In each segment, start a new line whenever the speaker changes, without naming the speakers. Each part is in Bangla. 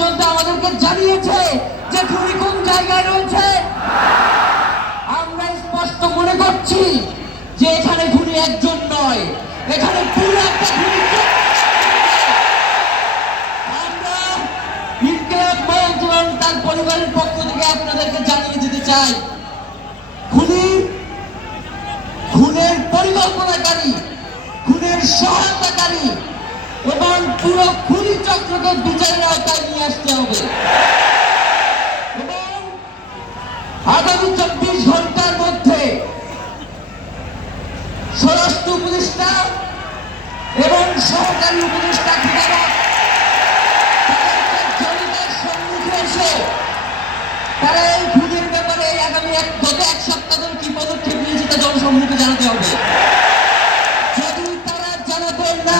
পর্যন্ত আমাদেরকে জানিয়েছে যে খুনি কোন জায়গায় রয়েছে। আমরা স্পষ্ট মনে করছি যে এখানে ঘুরি একজন নয়, এখানে পুরো একটা এবং তার পরিবারের পক্ষ থেকে আপনাদেরকে জানিয়ে দিতে চাই, খুনি খুনের পরিকল্পনাকারী, খুনের সহায়তাকারী এবং পুরো খুনি চক্রকে বিচারের আওতায় নিয়ে আসতে হবে। আগামী চব্বিশ ঘণ্টার মধ্যে স্বরাষ্ট্র উপদেষ্টা এবং সহকারী উপদেষ্টা তারা এই খুনের ব্যাপারে আগামী এক গত এক সপ্তাহ কি পদক্ষেপ নিয়েছে তা জনসম্মুখে জানাতে হবে। যদি তারা জানাতে না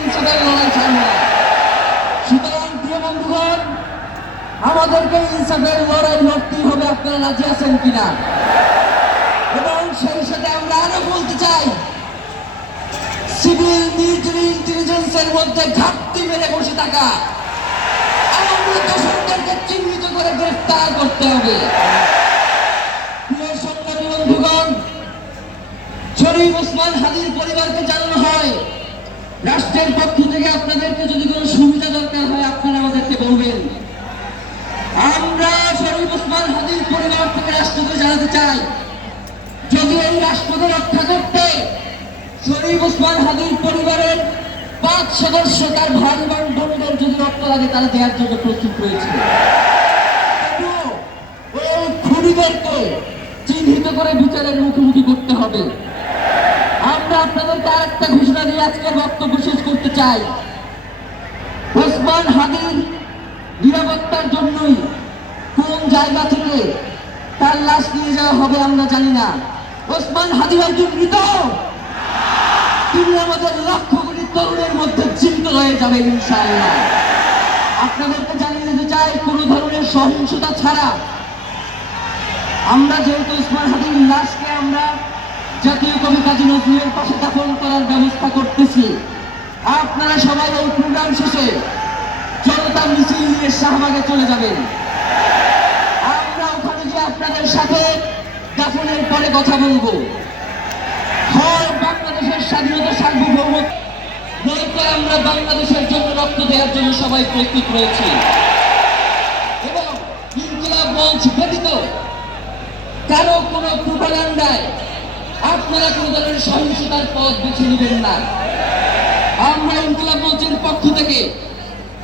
ইনসাফের লড়াই ছাড়ব না সুতরাং আমাদেরকে ইনসাফের লড়াই লড়তেই হবে আপনারা রাজি আছেন কিনা এবং সেই সাথে আমরা আরও বলতে চাই সিভিল মিলিটারি ইন্টেলিজেন্সের মধ্যে ঘাটতি মেরে বসে থাকা দোষরদেরকে চিহ্নিত করে গ্রেফতার করতে হবে বন্ধুগণ, শরীফ ওসমান হাদির পরিবারকে জানানো হয় রাষ্ট্রের পক্ষ থেকে আপনাদেরকে যদি কোনো সুবিধা দরকার হয়, আপনারা আমাদেরকে বলবেন। আমরা শরীফ ওসমান হাদির পরিবার থেকে রাষ্ট্রকে জানাতে চাই, যদি এই রাষ্ট্রকে রক্ষা করতে শরীফ ওসমান হাদির পরিবারের পাঁচ সদস্য তার ভাই এবং বোনদের যদি রক্ত লাগে, তারা দেওয়ার জন্য প্রস্তুত রয়েছে। খুনিদেরকে চিহ্নিত করে বিচারের মুখোমুখি করতে হবে। কোন জায়গা থেকে আমাদের লক্ষ কোটি মধ্যে জীবিত হয়ে যাবে ইনশাআল্লাহ। আপনাদেরকে জানিয়ে দিতে চাই, কোনো ধরনের সহিংসতা ছাড়া আমরা যেহেতু ওসমান হাদির লাশকে আমরা জাতীয় কবি কাজী নজরুলের পাশে দাফন করার ব্যবস্থা করতেছি। আপনারা সবাই এই প্রোগ্রাম শেষে জনতা মিছিল নিয়ে শাহবাগে চলে যাবেন। আমরা ওখানে গিয়ে আপনাদের সাথে দাফনের পরে কথা বলব। হয় বাংলাদেশের স্বাধীনতা সার্বভৌমত্ব নয়তো আমরা বাংলাদেশের জন্য রক্ত দেওয়ার জন্য সবাই প্রস্তুত রয়েছি। এবং ইনকিলাব মঞ্চ ব্যতীত কারও কোনো প্রোপাগান্ডায় আপনারা কোনো ধরনের সহিংসতার পথ বেছে নেবেন না। আমরা ইনকিলাব মঞ্চের পক্ষ থেকে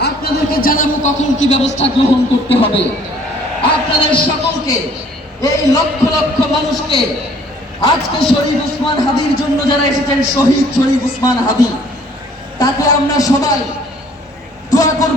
আপনাদেরকে জানাব কখন কি ব্যবস্থা গ্রহণ করতে হবে। আপনাদের সকলকে, এই লক্ষ লক্ষ মানুষকে আজকে শরীফ উসমান হাদির জন্য যারা এসেছেন, শহীদ শরীফ উসমান হাদি তাতে আমরা সবাই দোয়া করব।